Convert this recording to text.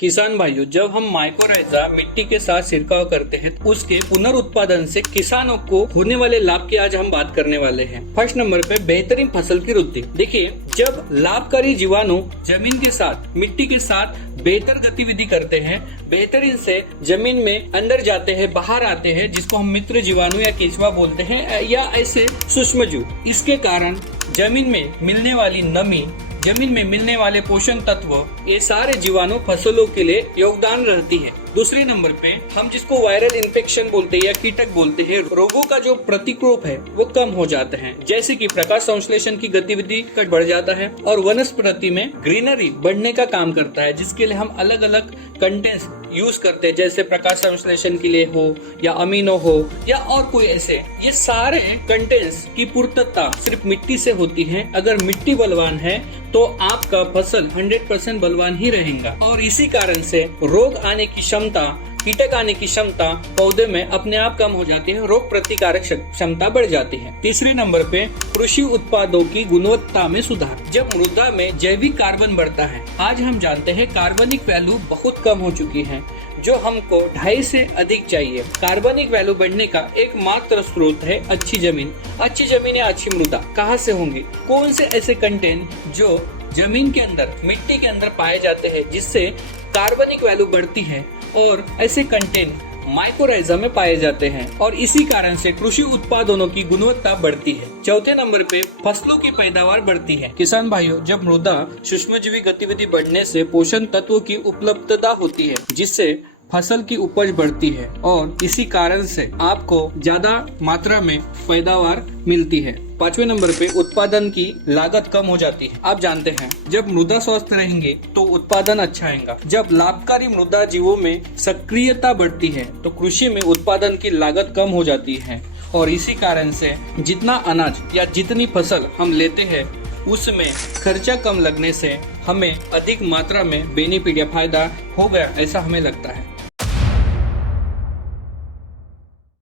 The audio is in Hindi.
किसान भाइयों, जब हम माइकोराइजा मिट्टी के साथ छिड़काव करते हैं तो उसके पुनरुत्पादन से किसानों को होने वाले लाभ की आज हम बात करने वाले हैं। फर्स्ट नंबर पे बेहतरीन फसल की वृद्धि। देखिए, जब लाभकारी जीवाणु जमीन के साथ मिट्टी के साथ बेहतर गतिविधि करते हैं, बेहतरीन से जमीन में अंदर जाते हैं, बाहर आते हैं, जिसको हम मित्र जीवाणु या केंचुआ बोलते हैं या ऐसे सूक्ष्म जीव। इसके कारण जमीन में मिलने वाली नमी, जमीन में मिलने वाले पोषण तत्व, ये सारे जीवाणु फसलों के लिए योगदान रहती है। दूसरे नंबर पे हम जिसको वायरल इन्फेक्शन बोलते हैं या कीटक बोलते हैं, रोगों का जो प्रतिकोप है वो कम हो जाते हैं। जैसे कि प्रकाश संश्लेषण की गतिविधि बढ़ जाता है और वनस्पति में ग्रीनरी बढ़ने का काम करता है, जिसके लिए हम अलग अलग कंटेंट्स यूज करते हैं, जैसे प्रकाश संश्लेषण के लिए हो या अमीनो हो या और कोई ऐसे। ये सारे कंटेंट्स की पूर्तता सिर्फ मिट्टी से होती है। अगर मिट्टी बलवान है तो आपका फसल 100% बलवान ही रहेगा और इसी कारण से रोग आने की क्षमता, कीटक आने की क्षमता पौधे में अपने आप कम हो जाती है, रोग प्रतिकारक क्षमता बढ़ जाती है। तीसरे नंबर पे कृषि उत्पादों की गुणवत्ता में सुधार। जब मृदा में जैविक कार्बन बढ़ता है, आज हम जानते हैं कार्बनिक वैल्यू बहुत कम हो चुकी है, जो हमको 2.5 से अधिक चाहिए। कार्बनिक वैल्यू बढ़ने का एकमात्र स्रोत है अच्छी जमीन। अच्छी जमीन या अच्छी मृदा कहाँ से होंगी? कौन से ऐसे कंटेंट जो जमीन के अंदर, मिट्टी के अंदर पाए जाते हैं, जिससे कार्बनिक वैल्यू बढ़ती है, और ऐसे कंटेंट माइकोराइजा में पाए जाते हैं और इसी कारण से कृषि उत्पादनों की गुणवत्ता बढ़ती है। चौथे नंबर पे फसलों की पैदावार बढ़ती है। किसान भाइयों, जब मृदा सूक्ष्मजीवी गतिविधि बढ़ने से पोषण तत्वों की उपलब्धता होती है, जिससे फसल की उपज बढ़ती है और इसी कारण से आपको ज्यादा मात्रा में पैदावार मिलती है। पांचवें नंबर पे उत्पादन की लागत कम हो जाती है। आप जानते हैं, जब मृदा स्वस्थ रहेंगे तो उत्पादन अच्छा आएगा। जब लाभकारी मृदा जीवों में सक्रियता बढ़ती है तो कृषि में उत्पादन की लागत कम हो जाती है और इसी कारण से जितना अनाज या जितनी फसल हम लेते हैं उसमें खर्चा कम लगने से हमें अधिक मात्रा में बेनिफिट या फायदा हो गया, ऐसा हमें लगता है।